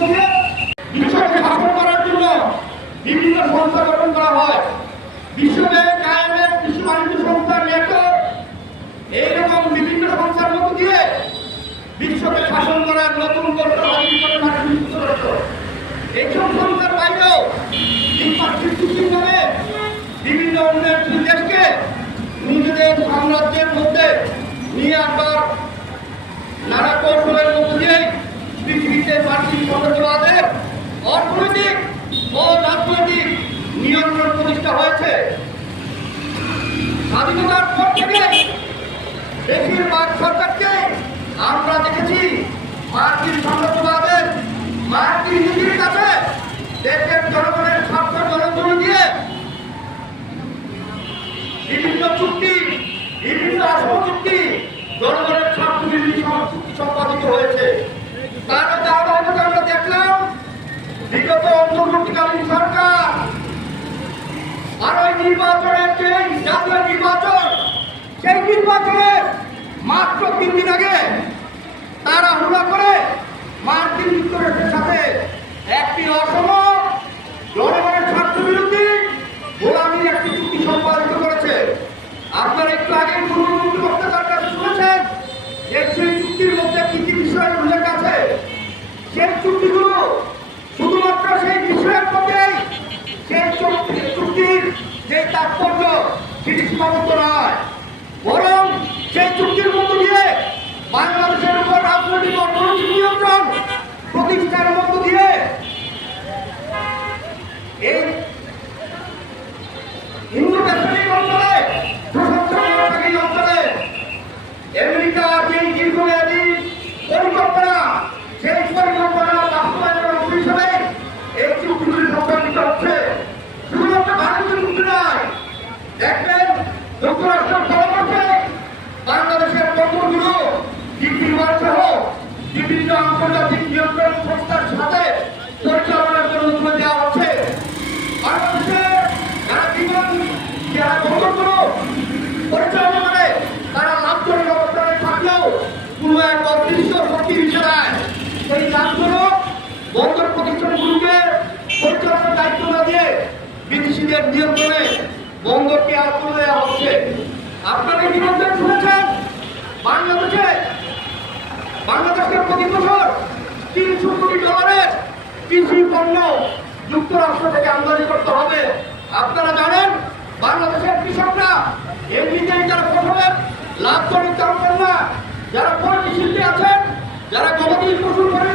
বিশ্বকে শাসন করার জন্য বিভিন্ন সংস্থা গঠন করা হয়। বিশ্বব্যাংক, IMF, বিশ্ব বাণিজ্য সংস্থা, নেটো, এইরকম বিভিন্ন সংস্থার মধ্য দিয়ে বিশ্বকে শাসন করার নতুন এইসব সংস্থার বাইরেও দ্বিপাক্ষিক চুক্তির নামে বিভিন্ন উন্নয়নশীল দেশকে নিজেদের সাম্রাজ্যের মধ্যে নিয়ে আসার নানা কৌশলের মধ্য দিয়েই পৃথিবীতে মার্কিন সাম্রাজ্যবাদের অর্থনৈতিক ও রাজনৈতিক নিয়ন্ত্রণ প্রতিষ্ঠা হয়েছে। স্বাধীনতার পর থেকে বেশিরভাগ সরকারকে আমরা দেখেছি মার্কিন সাম্রাজ্যবাদের মার্কিন নীতির কাছে দেশের জনগণের স্বার্থ জনগণ দিয়ে বিভিন্ন চুক্তি, বিভিন্ন আসল চুক্তি জনগণের স্বার্থ বিরোধী চুক্তি সম্পাদিত হয়েছে। তার ধারাবাহিকতা আমরা দেখলাম বিগত অন্তর্বর্তীকালীন সরকার আর ওই নির্বাচনের যে জাতীয় নির্বাচন, সেই নির্বাচনের মাত্র 3 দিন আগে তারা হুমলা করে মার্কিন যুক্তরাষ্ট্রের সাথে একটি অসম জনগণের স্বার্থ বিরোধী গোলামীর একটি চুক্তি সম্পাদিত করেছে। আপনারা একটু আগে পূর্ববর্তী বক্তার কাছে শুনেছেন যে সেই চুক্তির মধ্যে কি কি বিষয় উল্লেখ আছে। সেই চুক্তিগুলো শুধুমাত্র সেই বিষয়ের মধ্যেই সেই চুক্তির যে তাৎপর্য সেটি সীমাবদ্ধ নয়, বরং সেই চুক্তির মধ্য দিয়ে বাংলাদেশের উপর রাজনৈতিক অর্থনৈতিক নিয়ন্ত্রণ প্রতিষ্ঠার মধ্য দিয়ে এই হিন্দু প্যাসিফিক অঞ্চলে এই অঞ্চলে আমেরিকার যে দীর্ঘমেয়াদী পরিকল্পনা, সেই পরিকল্পনা বাস্তবায়নের অংশ হিসেবে এই চুক্তিগুলি সম্পাদিত হচ্ছে। শুধুমাত্র বাণিজ্য চুক্তি নয়, দেখবেন যুক্তরাষ্ট্রের পরামর্শে বাংলাদেশের বন্দরগুলো বিক্রিবার সহ বিভিন্ন আন্তর্জাতিক নিয়ন্ত্রণ সংস্থার সাথে পরিচালনার জন্য তুলে দেওয়া হচ্ছে। বাংলাদেশের যারা বন্দরগুলো পরিচালনা করে তারা লাভজনক অবস্থানে থাকলেও কোনো এক অদৃশ্য শক্তির ইশারায় সেই লাভজনক বন্দর প্রতিষ্ঠানগুলোকে পরিচালনার দায়িত্ব না দিয়ে বিদেশিদের নিয়ন্ত্রণে বন্দরকে আর তুলে দেওয়া হচ্ছে। আপনারা ইতিমধ্যে শুনেছেন বাংলাদেশের প্রতি বছর $300 কোটি কৃষি পণ্য যুক্তরাষ্ট্র থেকে আমদানি করতে হবে। আপনারা জানেন বাংলাদেশের কৃষকরা এমনিতেই যারা ফসলের লাভজনক দাম পান না, যারা পোল্ট্রি শিল্পে আছেন, যারা গবাদি পশু করে